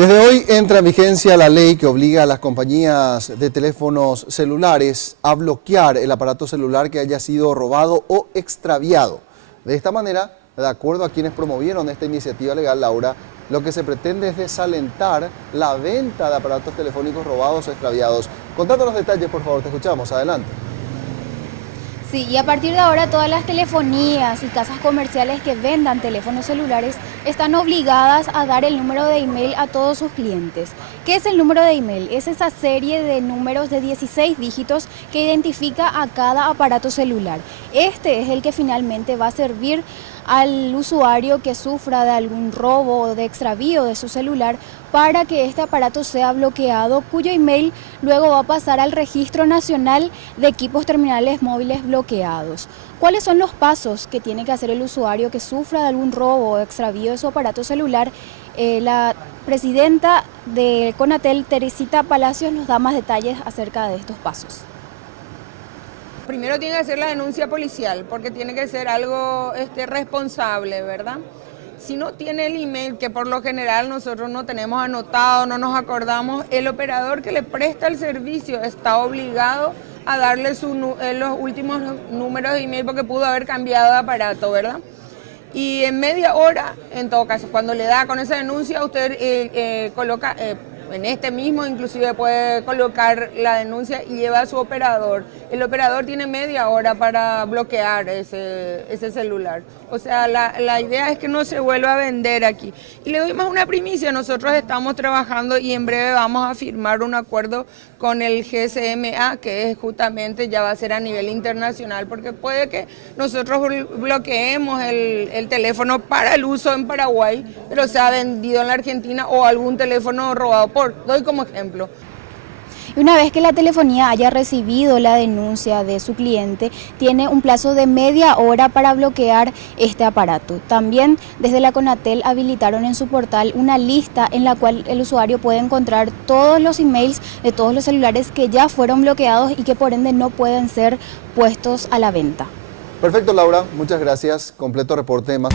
Desde hoy entra en vigencia la ley que obliga a las compañías de teléfonos celulares a bloquear el aparato celular que haya sido robado o extraviado. De esta manera, de acuerdo a quienes promovieron esta iniciativa legal, Laura, lo que se pretende es desalentar la venta de aparatos telefónicos robados o extraviados. Contando los detalles, por favor, te escuchamos. Adelante. Sí, y a partir de ahora todas las telefonías y casas comerciales que vendan teléfonos celulares están obligadas a dar el número de email a todos sus clientes. ¿Qué es el número de email? Es esa serie de números de 16 dígitos que identifica a cada aparato celular. Este es el que finalmente va a servir al usuario que sufra de algún robo o de extravío de su celular para que este aparato sea bloqueado, cuyo email luego va a pasar al Registro Nacional de Equipos Terminales Móviles Bloqueados. ¿Cuáles son los pasos que tiene que hacer el usuario que sufra de algún robo o extravío de su aparato celular? La presidenta de Conatel, Teresita Palacios, nos da más detalles acerca de estos pasos. Primero tiene que hacer la denuncia policial, porque tiene que ser algo responsable, ¿verdad? Si no tiene el email, que por lo general nosotros no tenemos anotado, no nos acordamos, el operador que le presta el servicio está obligado a darle los últimos números de email porque pudo haber cambiado de aparato, ¿verdad? Y en media hora, en todo caso, cuando le da con esa denuncia, usted coloca... en este mismo inclusive puede colocar la denuncia y lleva a su operador. El operador tiene media hora para bloquear ese celular. O sea, la idea es que no se vuelva a vender aquí. Y le doy más una primicia, nosotros estamos trabajando y en breve vamos a firmar un acuerdo con el GSMA, que es justamente ya va a ser a nivel internacional, porque puede que nosotros bloqueemos el teléfono para el uso en Paraguay, pero se ha vendido en la Argentina o algún teléfono robado. Doy como ejemplo. Y una vez que la telefonía haya recibido la denuncia de su cliente, tiene un plazo de media hora para bloquear este aparato. También desde la Conatel habilitaron en su portal una lista en la cual el usuario puede encontrar todos los emails de todos los celulares que ya fueron bloqueados y que por ende no pueden ser puestos a la venta. Perfecto, Laura. Muchas gracias. Completo reporte más.